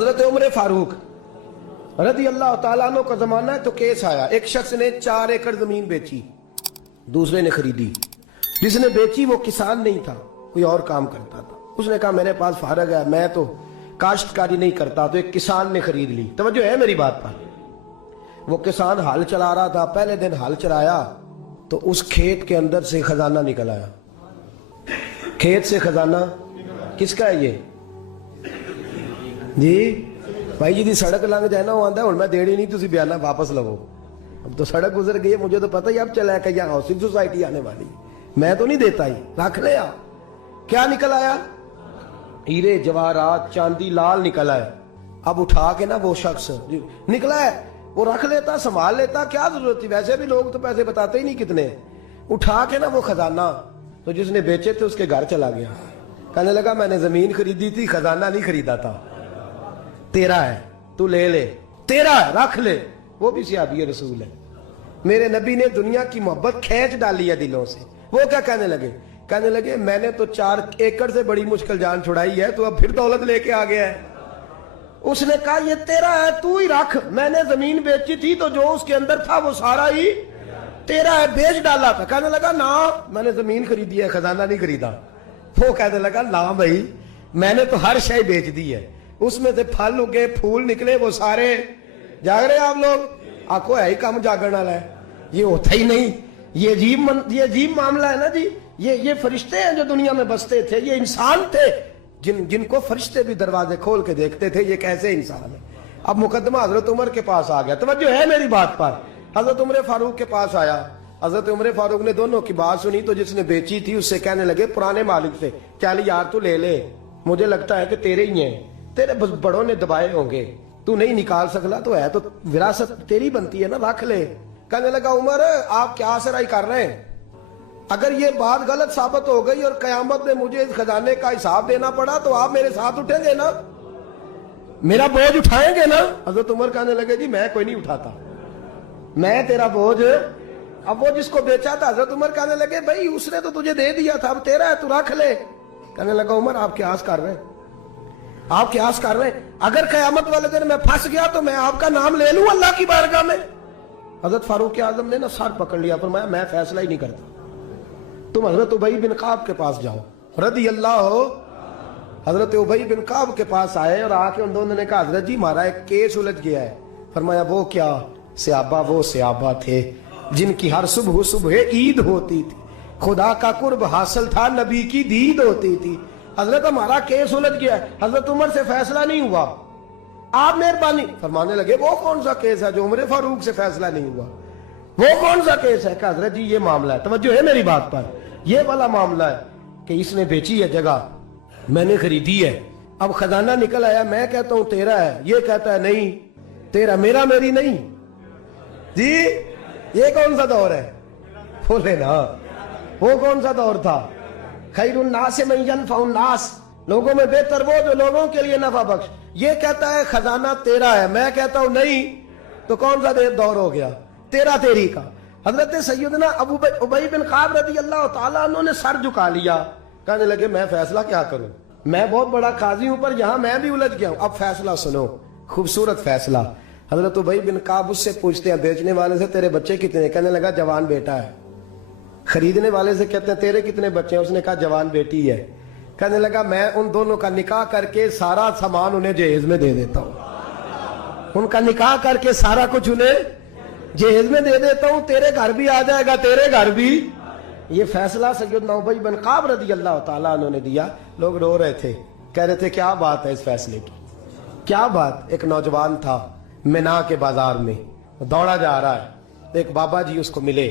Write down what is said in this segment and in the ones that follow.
حضرت عمر فاروق رضی اللہ تعالیٰ عنہ کا زمانہ ہے تو کیس آیا، ایک شخص نے 4 ایکڑ زمین بیچی، دوسرے نے خریدی۔ جس نے بیچی وہ کسان نہیں تھا، کوئی اور کام کرتا تھا۔ اس نے کہا میرے پاس فارغ ہے، میں تو کاشتکاری نہیں کرتا، تو ایک کسان نے خرید لی۔ توجہ ہے میری بات پر؟ وہ کسان ہل چلا رہا تھا، پہلے دن ہل چلایا تو اس کھیت کے اندر سے خزانہ نکل آیا۔ کھیت سے خزانہ کس کا ہے یہ؟ جی بھائی جی دی سڑک لنگ جائے نا وہ آندا ہے ہن میں دیڑی نہیں، تسی بیانہ واپس لو۔ اب تو سڑک گزر گئی ہے، مجھے تو پتہ ہی اب چلا ہے کہ یہاں ہاؤسنگ سوسائٹی آنے والی، میں تو نہیں دیتا ہی، رکھ لیا۔ کیا نکل آیا؟ ہیرے جواہرات چاندی لال نکل آیا۔ اب اٹھا کے نا وہ شخص نکلا ہے وہ رکھ لیتا، سنبھال لیتا، کیا ضرورت تھی؟ ویسے بھی لوگ تو پیسے بتاتے ہی نہیں کتنے۔ اٹھا کے نا وہ خزانہ تو جس نے بیچے تھے اس کے گھر چلا گیا، کہنے لگا میں نے زمین خریدی تھی، خزانہ نہیں خریدا تھا، تیرا ہے، تو لے لے، تیرا ہے، رکھ لے۔ وہ بھی صحابی رسول ہے، میرے نبی نے دنیا کی محبت کھینچ ڈالی ہے دلوں سے۔ وہ کیا کہنے لگے؟ کہنے لگے میں نے تو 4 ایکڑ سے بڑی مشکل جان چھڑائی ہے، تو اب پھر دولت لے کے آ گیا ہے۔ اس نے کہا یہ تیرا ہے، تو ہی رکھ، میں نے زمین بیچی تھی تو جو اس کے اندر تھا وہ سارا ہی تیرا ہے، بیچ ڈالا تھا۔ کہنے لگا نا میں نے زمین خریدی ہے، خزانہ نہیں خریدا۔ وہ کہنے لگا لا بھائی میں نے تو ہر شے بیچ دی ہے، اس میں سے پھل اگے پھول نکلے وہ سارے۔ جاگ رہے آپ لوگ؟ آکو ہے ہی کام جاگرن والا ہے، یہ ہوتا ہی نہیں۔ یہ عجیب معاملہ ہے نا جی۔ یہ فرشتے ہیں جو دنیا میں بستے تھے، یہ انسان تھے جن کو فرشتے بھی دروازے کھول کے دیکھتے تھے یہ کیسے انسان ہے۔ اب مقدمہ حضرت عمر کے پاس آ گیا، توجہ ہے میری بات پر؟ حضرت عمر فاروق کے پاس آیا۔ حضرت عمر فاروق نے دونوں کی بات سنی تو جس نے بیچی تھی اس سے کہنے لگے پرانے مالک سے، چل یار تو لے لے، مجھے لگتا ہے کہ تیرے ہی ہیں، تیرے بڑوں نے دبائے ہوں گے، تو نہیں نکال سکتا، تو ہے تو وراثت تیری بنتی ہے نا، رکھ لے۔ کہنے لگا عمر آپ کیا سرائی کر رہے ہیں؟ اگر یہ بات غلط ثابت ہو گئی اور قیامت میں مجھے اس خزانے کا حساب دینا پڑا تو آپ میرے ساتھ اٹھیں گے نا، میرا بوجھ اٹھائیں گے نا؟ حضرت عمر کہنے لگے جی میں کوئی نہیں اٹھاتا، میں تیرا بوجھ۔ اب وہ جس کو بیچا تھا حضرت عمر کہنے لگے بھائی اس نے تو تجھے دے دیا تھا، اب تیرا ہے تو رکھ لے۔ کہنے لگا عمر آپ قیاس کر رہے ہیں، آپ قیاس کر رہے ہیں، اگر قیامت والے دن میں پھنس گیا تو میں آپ کا نام لے لوں اللہ کی بارگاہ میں؟ حضرت فاروق اعظم نے نا سر پکڑ لیا، فرمایا میں فیصلہ ہی نہیں کرتا، تم حضرت ابی بن کعب کے پاس جاؤ رضی اللہ ہو۔ حضرت ابی بن کعب کے پاس آئے اور آ کے ان دونوں نے کہا حضرت جی ہمارا ایک کیس الجھ گیا ہے۔ فرمایا وہ کیا؟ صحابہ وہ صحابہ تھے جن کی ہر صبح عید ہوتی تھی، خدا کا قرب حاصل تھا، نبی کی دید ہوتی تھی۔ حضرت ہمارا کیس الجھ گیا ہے، حضرت عمر سے فیصلہ نہیں ہوا، آپ مہربانی۔ فرمانے لگے وہ کون سا کیس ہے جو عمر فاروق سے فیصلہ نہیں ہوا؟ وہ کون سا کیس ہے؟ کہ حضرت جی یہ معاملہ ہے، توجہ ہے میری بات پر، یہ والا معاملہ ہے کہ اس نے بیچی ہے جگہ، میں نے خریدی ہے، اب خزانہ نکل آیا، میں کہتا ہوں تیرا ہے، یہ کہتا ہے نہیں تیرا، میرا میری نہیں۔ جی یہ کون سا دور ہے؟ بولے نا وہ کون سا دور تھا؟ خیر الناس من ینفع الناس، لوگوں میں بہتر وہ جو لوگوں کے لیے نفع بخش۔ یہ کہتا ہے خزانہ تیرا ہے، میں کہتا ہوں نہیں، تو کون سا دور ہو گیا؟ تیرا تیری کا۔ حضرت سیدنا ابی بن کعب رضی اللہ تعالیٰ عنہ نے سر جھکا لیا، کہنے لگے میں فیصلہ کیا کروں، میں بہت بڑا قاضی ہوں پر یہاں میں بھی الجھ گیا ہوں، اب فیصلہ سنو، خوبصورت فیصلہ۔ حضرت ابی بن کعب اس سے پوچھتے ہیں بیچنے والے سے تیرے بچے کتنے؟ کہنے لگا جوان بیٹا ہے۔ خریدنے والے سے کہتے ہیں تیرے کتنے بچے ہیں؟ اس نے کہا جوان بیٹی ہے۔ کہنے لگا میں ان دونوں کا نکاح کر کے سارا سامان انہیں جہیز میں دے دیتا ہوں، ان کا نکاح کر کے سارا کچھ انہیں جہیز میں دے دیتا ہوں، تیرے گھر بھی آ جائے گا، تیرے گھر بھی۔ یہ فیصلہ سیدنا ابی بن کعب رضی اللہ تعالیٰ عنہ نے دیا۔ لوگ رو رہے تھے، کہہ رہے تھے کیا بات ہے اس فیصلے کی، کیا بات۔ ایک نوجوان تھا مینا کے بازار میں دوڑا جا رہا ہے، ایک بابا جی اس کو ملے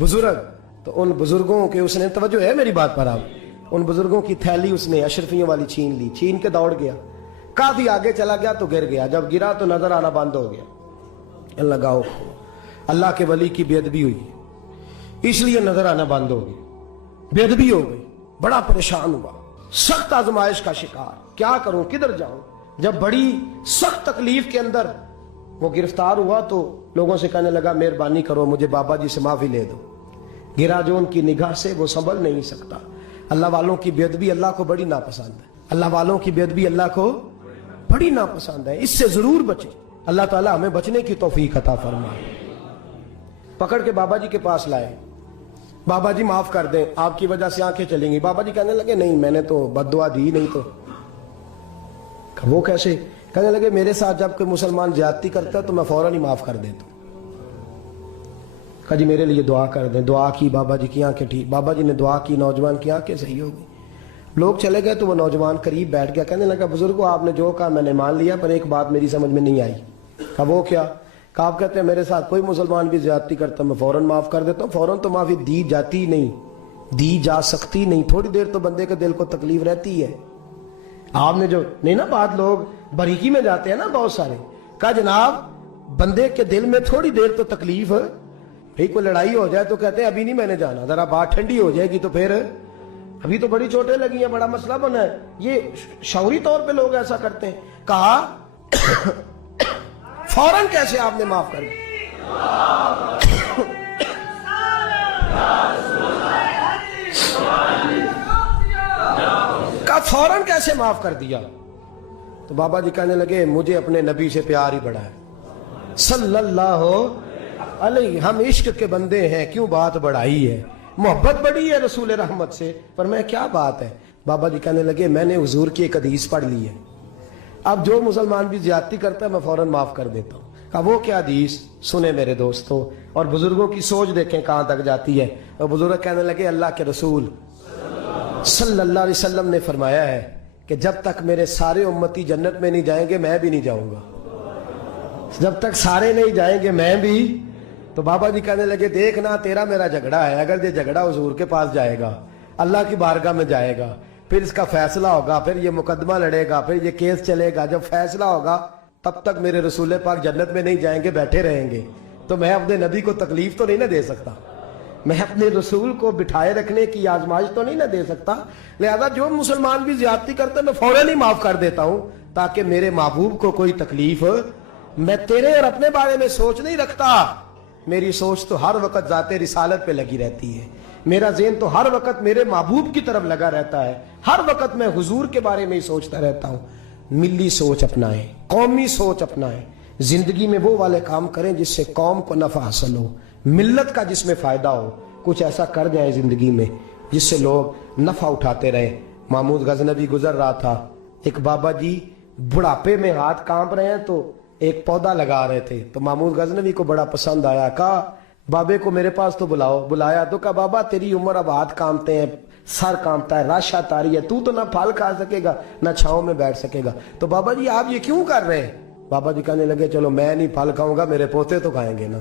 بزرگ، تو ان بزرگوں کے اس نے، توجہ ہے میری بات پر آپ، ان بزرگوں کی تھیلی اس نے اشرفیوں والی چھین لی، چھین کے دوڑ گیا، کافی آگے چلا گیا تو گر گیا، جب گرا تو نظر آنا بند ہو گیا، لگاؤ اللہ کے ولی کی بے ادبی ہوئی، اس لیے نظر آنا بند ہو گئی، بے ادبی ہو گئی، بڑا پریشان ہوا، سخت آزمائش کا شکار، کیا کروں کدھر جاؤں۔ جب بڑی سخت تکلیف کے اندر وہ گرفتار ہوا تو لوگوں سے کہنے لگا مہربانی کرو مجھے بابا جی سے معافی لے دو۔ گرا جو ان کی نگاہ سے وہ سنبھل نہیں سکتا۔ اللہ والوں کی بے ادبی اللہ کو بڑی ناپسند ہے، اللہ والوں کی بے ادبی اللہ کو بڑی ناپسند ہے، اس سے ضرور بچیں۔ اللہ تعالیٰ ہمیں بچنے کی توفیق عطا فرمائے۔ پکڑ کے بابا جی کے پاس لائے، بابا جی معاف کر دیں، آپ کی وجہ سے آنکھیں چلیں گی۔ بابا جی کہنے لگے نہیں، میں نے تو بد دعا دی نہیں تو۔ وہ کیسے؟ کہنے لگے میرے ساتھ جب کوئی مسلمان زیادتی کرتا ہے تو میں فوراً ہی معاف کر دیتا ہوں۔ کہا جی میرے لیے دعا کر دیں۔ دعا کی، بابا جی کی آنکھیں ٹھیک، بابا جی نے دعا کی، نوجوان کی آنکھیں صحیح ہو گئی۔ لوگ چلے گئے تو وہ نوجوان قریب بیٹھ گیا، کہنے لگا بزرگو آپ نے جو کہا میں نے مان لیا، پر ایک بات میری سمجھ میں نہیں آئی۔ کہا وہ کیا؟ کہا آپ کہتے ہیں میرے ساتھ کوئی مسلمان بھی زیادتی کرتا میں فوراً معاف کر دیتا ہوں۔ فوراً تو معافی دی جاتی نہیں، دی جا سکتی نہیں، تھوڑی دیر تو بندے کے دل کو تکلیف رہتی ہے۔ آپ نے جو نہیں نا بات، لوگ بریکی میں جاتے ہیں نا بہت سارے۔ کہا جناب بندے کے دل میں تھوڑی دیر تو تکلیف ہے، کوئی لڑائی ہو جائے تو کہتے ہیں ابھی نہیں میں نے جانا، ذرا بات ٹھنڈی ہو جائے گی تو پھر، ابھی تو بڑی چوٹیں لگی ہیں، بڑا مسئلہ بنا ہے۔ یہ شعوری طور پہ لوگ ایسا کرتے ہیں۔ کہا فوراً کیسے آپ نے معاف کر دیا؟ کہا فوراً کیسے معاف کر دیا؟ تو بابا جی کہنے لگے مجھے اپنے نبی سے پیار ہی بڑا ہے صلی اللہ علیہ، ہم عشق کے بندے ہیں، کیوں بات بڑھائی ہے، محبت بڑی ہے رسول رحمت سے، پر میں کیا بات ہے۔ بابا جی کہنے لگے میں نے حضور کی ایک حدیث پڑھ لی ہے، اب جو مسلمان بھی زیادتی کرتا ہے میں فوراً معاف کر دیتا ہوں۔ کہا وہ کیا حدیث؟ سنیں میرے دوستوں، اور بزرگوں کی سوچ دیکھیں کہاں تک جاتی ہے۔ اور بزرگ کہنے لگے اللہ کے رسول صلی اللہ علیہ وسلم نے فرمایا ہے کہ جب تک میرے سارے امتی جنت میں نہیں جائیں گے میں بھی نہیں جاؤں گا، جب تک سارے نہیں جائیں گے میں بھی۔ تو بابا جی کہنے لگے دیکھنا تیرا میرا جھگڑا ہے، اگر یہ جھگڑا حضور کے پاس جائے گا، اللہ کی بارگاہ میں جائے گا، پھر اس کا فیصلہ ہوگا، پھر یہ مقدمہ لڑے گا، پھر یہ کیس چلے گا، جب فیصلہ ہوگا تب تک میرے رسول پاک جنت میں نہیں جائیں گے، بیٹھے رہیں گے، تو میں اپنے نبی کو تکلیف تو نہیں نہ دے سکتا، میں اپنے رسول کو بٹھائے رکھنے کی آزمائش تو نہیں نہ دے سکتا۔ لہذا جو مسلمان بھی زیادتی کرتے میں فوراً ہی معاف کر دیتا ہوں تاکہ میرے محبوب کو کوئی تکلیف، میں تیرے اور اپنے بارے میں سوچ نہیں رکھتا، میری سوچ تو ہر وقت ذات رسالت پہ لگی رہتی ہے، میرا ذہن تو ہر وقت میرے محبوب کی طرف لگا رہتا ہے، ہر وقت میں حضور کے بارے میں ہی سوچتا رہتا ہوں۔ ملی سوچ اپنائیں، قومی سوچ اپنائیں، زندگی میں وہ والے کام کریں جس سے قوم کو نفع حاصل ہو، ملت کا جس میں فائدہ ہو، کچھ ایسا کر جائیں زندگی میں جس سے لوگ نفع اٹھاتے رہیں۔ محمود غزنوی گزر رہا تھا، ایک بابا جی بڑھاپے میں ہاتھ کانپ رہے ہیں تو ایک پودا لگا رہے تھے، تو محمود غزنوی کو بڑا پسند آیا، کہا بابے کو میرے پاس تو بلاؤ۔ بلایا تو کہا بابا تیری عمر اب ہاتھ کانپتے ہیں، سر کانپتا ہے، رش آتی ہے، تو نہ پھل کھا سکے گا نہ چھاؤں میں بیٹھ سکے گا، تو بابا جی آپ یہ کیوں کر رہے ہیں؟ بابا جی کہنے لگے چلو میں نہیں پھل کھاؤں گا، میرے پوتے تو کھائیں گے نا۔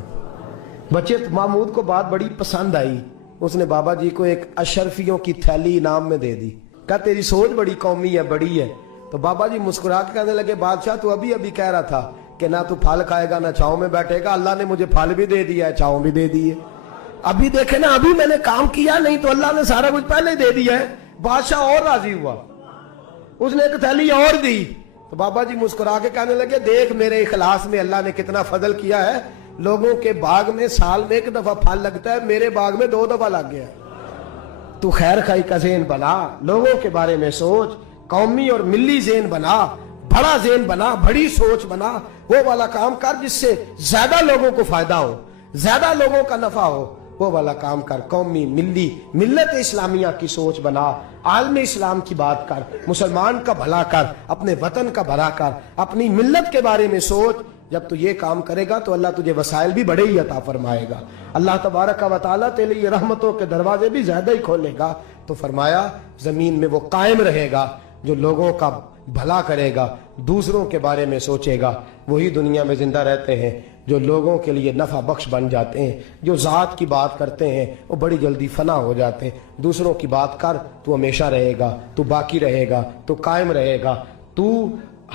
بچے محمود کو بات بڑی پسند آئی، اس نے بابا جی کو ایک اشرفیوں کی تھیلی انعام میں دے دی، کہا تیری سوچ بڑی قومی ہے، بڑی ہے۔ تو بابا جی مسکرا کے کہنے لگے بادشاہ تو ابھی کہہ رہا تھا کہ نہ تو پھل کھائے گا نہ چھاؤں میں بیٹھے گا، اللہ نے مجھے پھل بھی دے دیا ہے، چھاؤں بھی دے دی ہے، ابھی دیکھے نا ابھی میں نے کام کیا، نہیں تو اللہ نے سارا کچھ پہلے دے دیا ہے۔ بادشاہ اور راضی ہوا، اس نے ایک تھیلی اور دی، تو بابا جی مسکرا کے کہنے لگے دیکھ میرے اخلاص میں اللہ نے کتنا فضل کیا ہے، لوگوں کے باغ میں سال میں 1 دفعہ پھل لگتا ہے، میرے باغ میں 2 دفعہ لگ گیا۔ تو خیر خائی کا ذہن بنا، لوگوں کے بارے میں سوچ، قومی اور ملی ذہن بنا، بڑا ذہن بنا، بڑی سوچ بنا، وہ والا کام کر جس سے زیادہ لوگوں کو فائدہ ہو، زیادہ لوگوں کا نفع ہو، وہ والا کام کر، قومی ملی ملت اسلامیہ کی سوچ بنا، عالم اسلام کی بات کر، مسلمان کا بھلا کر، اپنے وطن کا بھلا کر، اپنی ملت کے بارے میں سوچ۔ جب تو یہ کام کرے گا تو اللہ تجھے وسائل بھی بڑے ہی عطا فرمائے گا، اللہ تبارک و تعالیٰ تیرے لیے رحمتوں کے دروازے بھی زیادہ ہی کھولے گا۔ تو فرمایا زمین میں وہ قائم رہے گا جو لوگوں کا بھلا کرے گا، دوسروں کے بارے میں سوچے گا، وہی دنیا میں زندہ رہتے ہیں جو لوگوں کے لیے نفع بخش بن جاتے ہیں، جو ذات کی بات کرتے ہیں وہ بڑی جلدی فنا ہو جاتے ہیں۔ دوسروں کی بات کر، تو ہمیشہ رہے گا، تو باقی رہے گا، تو قائم رہے گا، تو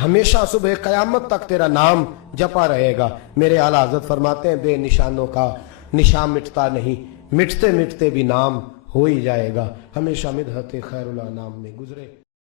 ہمیشہ صبح قیامت تک تیرا نام جپا رہے گا۔ میرے اعلیٰ حضرت فرماتے ہیں بے نشانوں کا نشان مٹتا نہیں، مٹتے مٹتے بھی نام ہو ہی جائے گا۔ ہمیشہ مدحت خیر الانام میں گزرے۔